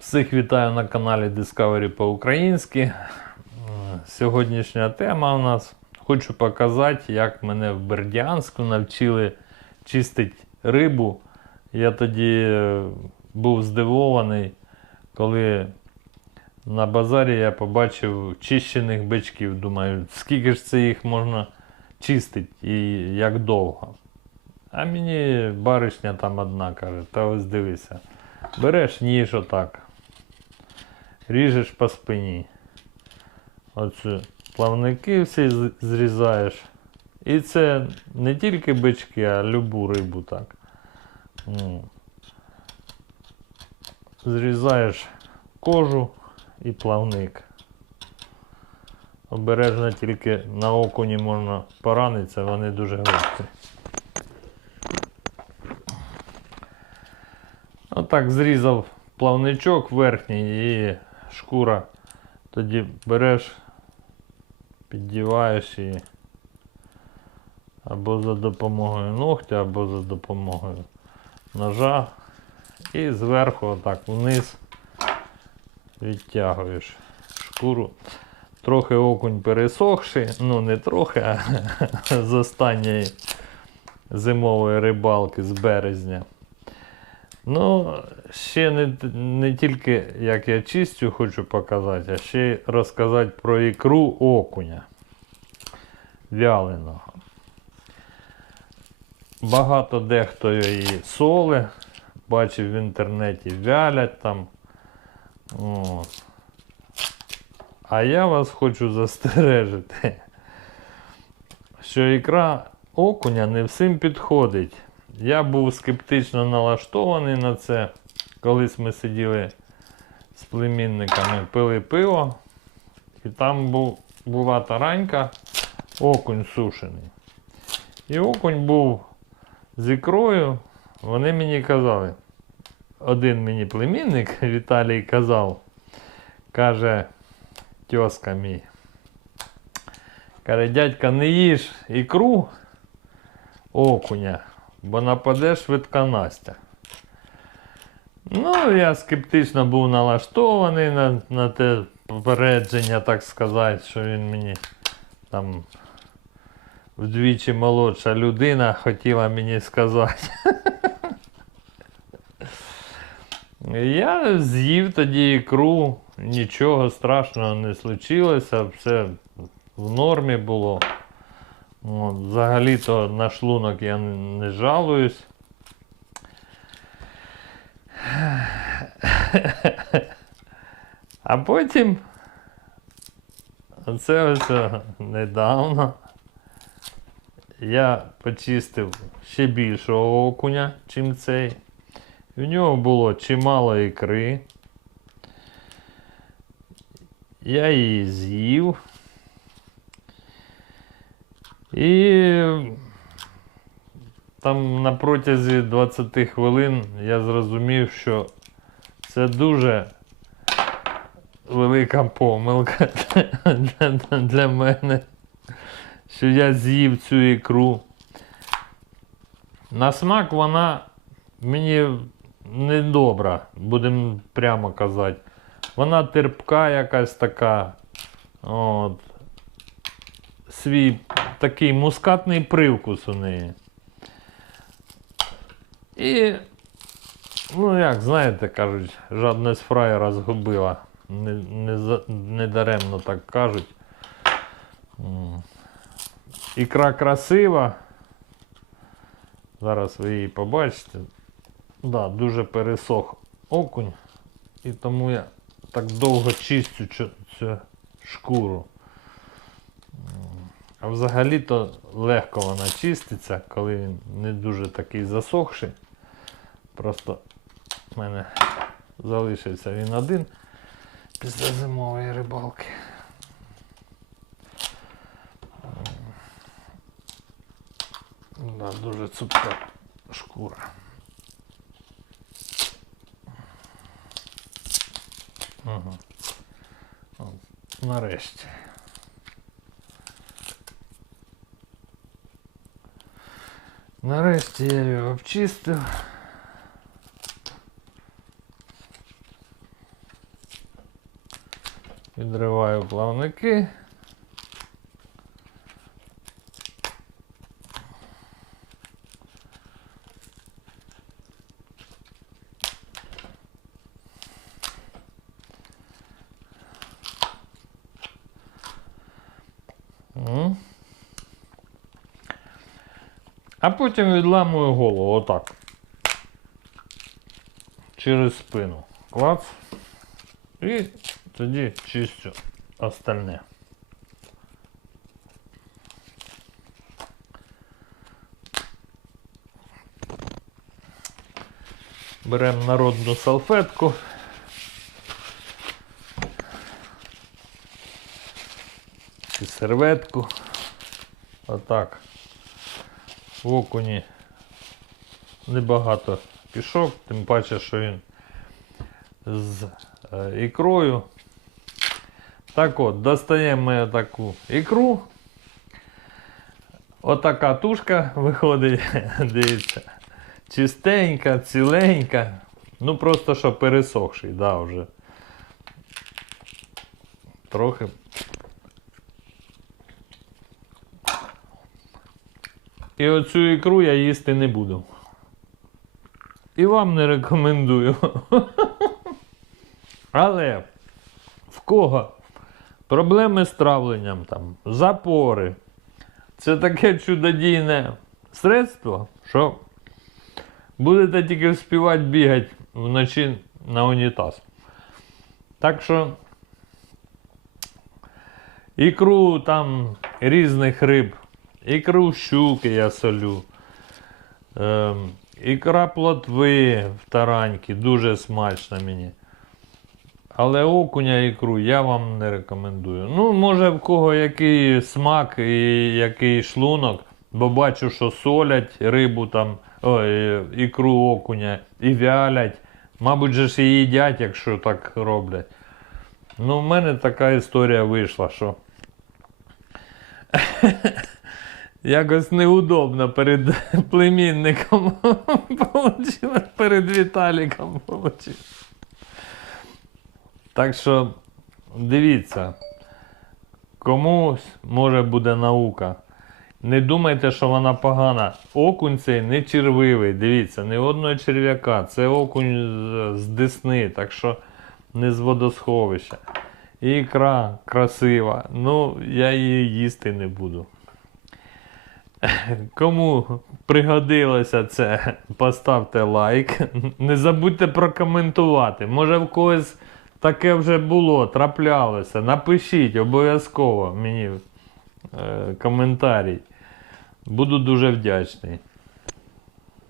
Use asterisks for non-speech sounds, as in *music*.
Всіх вітаю на каналі Discovery по-українськи. Сьогоднішня тема у нас. Хочу показати, як мене в Бердянську навчили чистити рибу. Я тоді е, був здивований, коли на базарі я побачив чищених бичків. Думаю, скільки ж це їх можна чистити і як довго. А мені баришня там одна каже, та ось дивися. Береш ніж отак. Ріжеш по спині. Оце плавники всі зрізаєш. І це не тільки бички, а любу рибу так. Ну. Зрізаєш кожу і плавник. Обережно тільки на окуні можна поранитися, вони дуже гострі. Отак зрізав плавничок верхній і шкура. Тоді береш, піддіваєш її або за допомогою ногтя, або за допомогою ножа. І зверху отак вниз відтягуєш шкуру. Трохи окунь пересохший, ну не трохи, а *laughs* з останньої зимової рибалки з березня. Ну, ще не, не тільки як я чистю хочу показати, а ще й розказати про ікру окуня вяленого. Багато дехто її соли, бачив в інтернеті вялять там. От. А я вас хочу застережити, що ікра окуня не всім підходить. Я був скептично налаштований на це. Колись ми сиділи з племінниками, пили пиво, і там був, була таранька, окунь сушений. І окунь був з ікрою. Вони мені казали, один мені племінник *laughs* Віталій казав, каже, тьоска мій. Каже, дядька, не їж ікру окуня, бо нападе швидка Настя. Ну, я скептично був налаштований на, на те попередження, так сказати, що він мені там вдвічі молодша людина хотіла мені сказати. *laughs* Я з'їв тоді ікру, нічого страшного не случилося, все в нормі було. Взагалі-то на шлунок я не жалуюсь. А потім це ось недавно я почистив ще більшого окуня, чим цей. В нього було чимало ікри. Я її з'їв. І там на протязі 20 хвилин я зрозумів, що це дуже велика помилка *laughs* для, для, мене, що я з'їв цю ікру. На смак вона мені не добра, будемо прямо казати. Вона терпка якась така. От. Свій такий мускатний привкус у неї. І, ну як, знаєте, кажуть, жадність фраєра згубила. Не, не, не даремно так кажуть. Ікра красива. Зараз ви її побачите. Да, дуже пересох окунь. І тому я так довго чистю цю шкуру. А взагалі-то легко вона чиститься, коли він не дуже такий засохший. Просто в мене залишився він один після зимової рибалки. М. Да, дуже цупка шкура. От, Нарешті. Нарешті я його обчистив. Відриваю плавники. М. А потім відламую голову отак. Через спину. Клац. І тоді чистю остальне. Беремо народну салфетку. І серветку. Отак. В окуні небагато пішок, тим паче, що він з е, ікрою. Так от, достаємо ми таку ікру. Отака тушка виходить, *laughs* дивіться. Чистенька, ціленька. Ну просто що пересохший, да, вже. Трохи. І оцю ікру я їсти не буду. І вам не рекомендую. *laughs* Але в кого проблеми з травленням, там, запори. Це таке чудодійне средство, що будете тільки вспівати бігати вночі на унітаз. Так що ікру там різних риб, ікру щуки я солю. Ем, ікра плотви в тараньки, дуже смачна мені. Але окуня ікру я вам не рекомендую. Ну, може в кого який смак і який шлунок, бо бачу, що солять рибу там, ой, ікру окуня і вялять. Мабуть, же ж і їдять, якщо так роблять. Ну, в мене така історія вийшла, що *laughs* якось неудобно перед *laughs* племінником *laughs* перед Віталіком. Так що дивіться, комусь може буде наука. Не думайте, що вона погана. Окунь цей не червивий. Дивіться, не одного черв'яка. Це окунь з десни, так що не з водосховища. І ікра красива. Ну, я її їсти не буду. Кому пригодилося це, поставте лайк. Не забудьте прокоментувати. Може в когось таке вже було, траплялося. Напишіть обов'язково мені е, коментарій. Буду дуже вдячний.